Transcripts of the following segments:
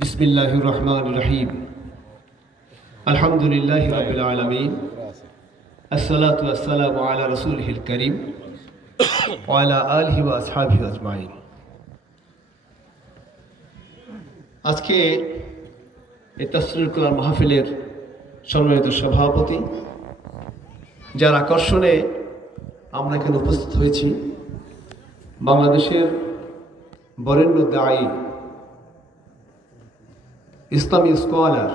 বিসমিল্লাহ রহমান রহিম আলহামদুলিল্লাহ রবিল আলমিন। আসসালাত আসসালাম আলা রসুল হিল করিম ওয়ালা আলহি আসহাবি আজমাইন। আজকে এই তসরুল কোরআন মাহফিলের সম্মানিত সভাপতি, যার আকর্ষণে আমরা এখানে উপস্থিত হয়েছি, বাংলাদেশের বরেণ্য দায়ী ইসলামী স্কলার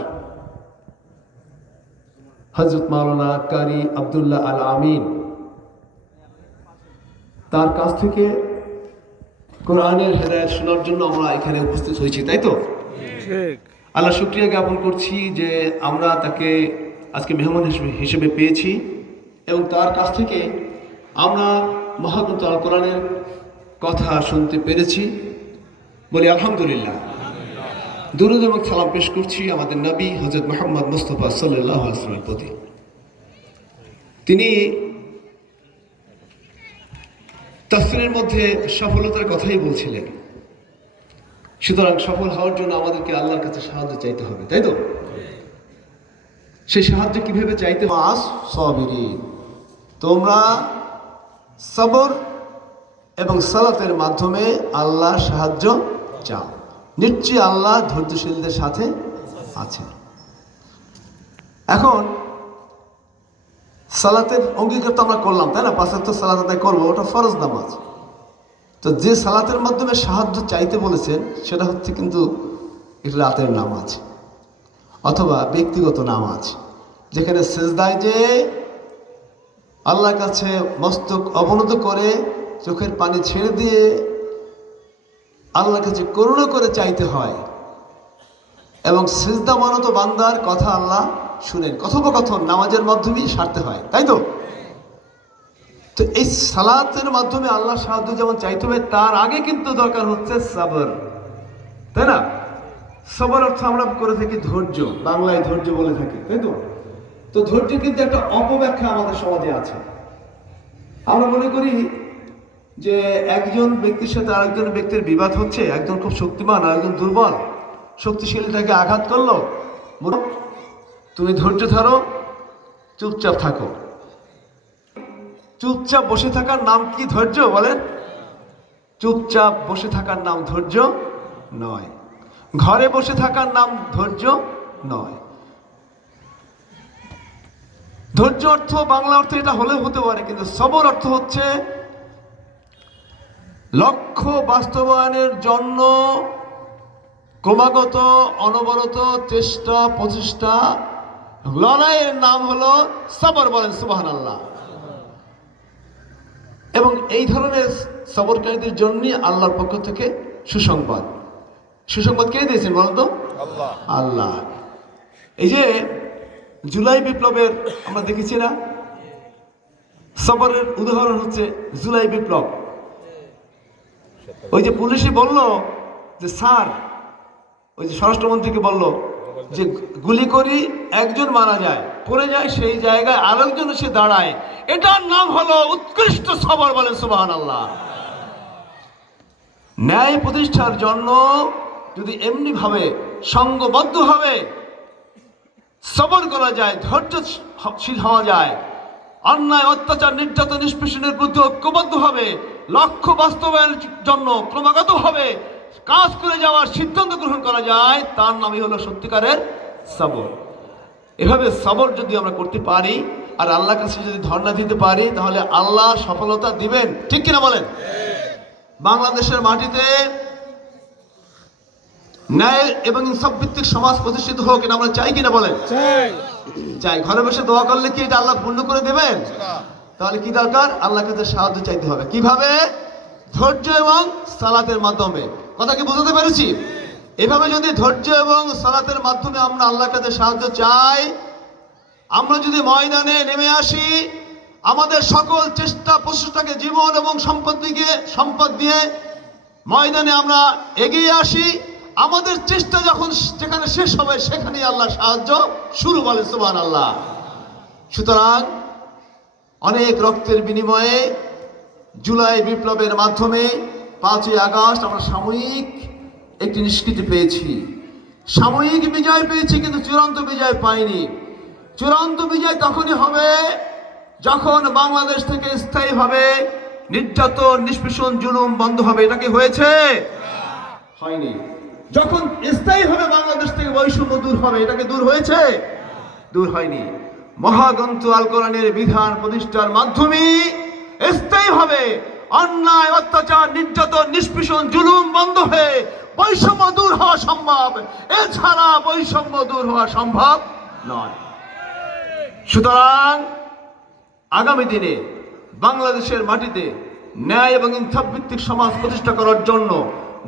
হজরত মাওলানা কারি আবদুল্লাহ আল আমিন তার কাছ থেকে কোরআনের হেদায়ত শোনার জন্য আমরা এখানে উপস্থিত হয়েছি তাই তো? আল্লাহ শুক্রিয়া জ্ঞাপন করছি যে আমরা তাকে আজকে মেহমান হিসেবে পেয়েছি এবং তার কাছ থেকে আমরা মহাগ্রন্থ আল কোরআনের কথা শুনতে পেরেছি। বলি আলহামদুলিল্লাহ। দুরুদ এবং সালাম পেশ করছি আমাদের নবী হজরত মোহাম্মদ মুস্তফা সাল্লাহ আসলামের প্রতি। তিনি তফসিলের মধ্যে সফলতার কথাই বলছিলেন। সুতরাং সফল হওয়ার জন্য আমাদেরকে আল্লাহর কাছে সাহায্য চাইতে হবে, তাই তো? সেই সাহায্য কীভাবে চাইতে মাস সবিরিন। তোমরা সবর এবং সালাতের মাধ্যমে আল্লাহর সাহায্য চাও। নিশ্চয়ই আল্লাহ ধৈর্যশীলদের সাথে আছেন এখন, সালাতের অঙ্গীকার তো আমরা করলাম, তাই না? পাঁচ তো সালাত আদায় করব, ওটা ফরজ নামাজ। তো যে সালাতের মাধ্যমে সাহায্য চাইতে বলেছেন, সেটা হচ্ছে কিন্তু রাতের নামাজ অথবা ব্যক্তিগত নামাজ, যেখানে সেজদায় যে আল্লাহর কাছে মস্তক অবনত করে চোখের পানি ছেড়ে দিয়ে আল্লাহর কাছে করুণা করে চাইতে হয়। এবং সেজদা মানত বান্দার কথা আল্লাহ শুনেন। কথোপকথন নামাজের মাধ্যমেই সারতে হয়, তাই তো? তো এই সালাতের মাধ্যমে আল্লাহ সাহায্য যেমন চাইতে হবে, তার আগে কিন্তু দরকার হচ্ছে সাবর। তাই না? সবর অর্থ আমরা করে থাকি ধৈর্য, বাংলায় ধৈর্য বলে থাকি, তাই তো? তো ধৈর্য কিন্তু একটা অপব্যাখ্যা আমাদের সমাজে আছে। আমরা মনে করি যে একজন ব্যক্তির সাথে আরেকজন ব্যক্তির বিবাদ হচ্ছে, একজন খুব শক্তিমান আর একজন দুর্বল শক্তিশালী তাকে আঘাত করল তুমি ধৈর্য ধরো, চুপচাপ থাকো। চুপচাপ বসে থাকার নাম কি ধৈর্য বলেন? চুপচাপ বসে থাকার নাম ধৈর্য নয়। ঘরে বসে থাকার নাম ধৈর্য নয়। ধৈর্য অর্থ বাংলা অর্থ এটা হলেও হতে পারে, কিন্তু সবর অর্থ হচ্ছে লক্ষ্য বাস্তবায়নের জন্য ক্রমাগত অনবরত চেষ্টা প্রচেষ্টা লড়াইয়ের নাম হলো সবর বলেন সুবাহ আল্লাহ এবং এই ধরনের সবরকারীদের জন্যই আল্লাহর পক্ষ থেকে সুসংবাদ। সুসংবাদ কে দিয়েছেন বলতো আল্লাহ। আল্লাহ। এই যে জুলাই বিপ্লবের আমরা দেখেছি না? সবরের উদাহরণ হচ্ছে জুলাই বিপ্লব। ওই যে পুলিশই বলল যে, স্যার, ওই যে স্বরাষ্ট্রমন্ত্রীকে বলল যে, গুলি করি, একজন মারা যায়, পড়ে যায় সেই জায়গায়, আরেকজন এসে দাঁড়ায়। এটার নাম হলো উৎকৃষ্ট সবর বলেন সুবাহান আল্লাহ ন্যায় প্রতিষ্ঠার জন্য যদি এমনি ভাবে সঙ্গবদ্ধভাবে সবর করা যায়, ধৈর্যশীল হওয়া যায় অন্যায় অত্যাচার নির্যাতন নিষ্পেষণের বিরুদ্ধে ঐক্যবদ্ধ হবে। লক্ষ্য বাস্তবায়নের জন্য ক্রমাগত হবে। কাজ করে যাওয়ার সিদ্ধান্ত গ্রহণ করা যায় তার নামই হলো সত্যিকারের সবর। এভাবে সবর যদি আমরা করতে পারি আর আল্লাহর কাছে যদি ধর্ণা দিতে পারি তাহলে আল্লাহ সফলতা দিবেন। ঠিক কিনা বলেন? বাংলাদেশের মাটিতে ন্যায় এবং ইনসাফ ভিত্তিক সমাজ প্রতিষ্ঠিত হোক এটা আমরা চাই কিনা বলেন? চাই। চাই। ঘরে বসে দোয়া করলে কি এটা আল্লাহ পূর্ণ করে দেবেন? তাহলে কি দরকার? আল্লাহ কাছে সাহায্য চাইতে হবে। কীভাবে? ধৈর্য এবং সালাতের মাধ্যমে। কথা কি বুঝতে পেরেছি? এভাবে যদি ধৈর্য এবং সালাতের মাধ্যমে আমরা আল্লাহর কাছে সাহায্য চাই আমরা যদি ময়দানে নেমে আসি আমাদের সকল চেষ্টা প্রচেষ্টাকে জীবন এবং সম্পত্তিকে সম্পদ দিয়ে ময়দানে আমরা এগিয়ে আসি আমাদের চেষ্টা যখন যেখানে শেষ হবে, সেখানেই আল্লাহ সাহায্য শুরু বলে সুবহান আল্লাহ সুতরাং অনেক রক্তের বিনিময়ে জুলাই বিপ্লবের মাধ্যমে পাঁচই আগস্ট আমরা সাময়িক একটি নিষ্কৃতি পেয়েছি। সাময়িক বিজয় পেয়েছি, কিন্তু চূড়ান্ত বিজয় পাইনি। চূড়ান্ত বিজয় তখনই হবে যখন বাংলাদেশ থেকে স্থায়ীভাবে নির্যাতন, নিষ্পেষণ, জুলুম বন্ধ হবে। এটা কি হয়েছে? হয়নি। যখন স্থায়ীভাবে বাংলাদেশ থেকে বৈষম্য দূর হবে এটাকে দূর হয়েছে? দূর হয়নি। মহাগ্রন্থ আল কোরআনের বিধান প্রতিষ্ঠার মাধ্যমে স্থায়ীভাবে অন্যায়, অত্যাচার, নির্যাতন, নিষ্পেষণ, জুলুম বন্ধ হয়ে বৈষম্য দূর হওয়া সম্ভব। এছাড়া বৈষম্য দূর হওয়া সম্ভব নয়। সুতরাং আগামী দিনে বাংলাদেশের মাটিতে ন্যায় এবং ইনসাফ ভিত্তিক সমাজ প্রতিষ্ঠা করার জন্য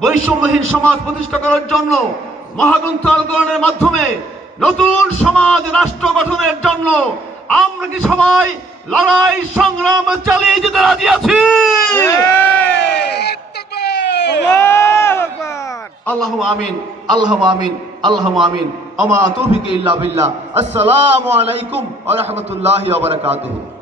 বৈষম্যহীন সমাজ প্রতিষ্ঠা করার জন্য মহাগ্রন্থ মাধ্যমে নতুন সমাজ রাষ্ট্র গঠনের জন্য আমরা কি সবাই লড়াই, সংগ্রাম, চালিয়ে যেতে রাজি আছি? আল্লাহ আমিন আল্লাহ আমিন আল্লাহ আমিন। আমা তৌফিক ইল্লা বিল্লাহ। আসসালামু আলাইকুম ওয়া রাহমাতুল্লাহি ওয়া বারাকাতুহু।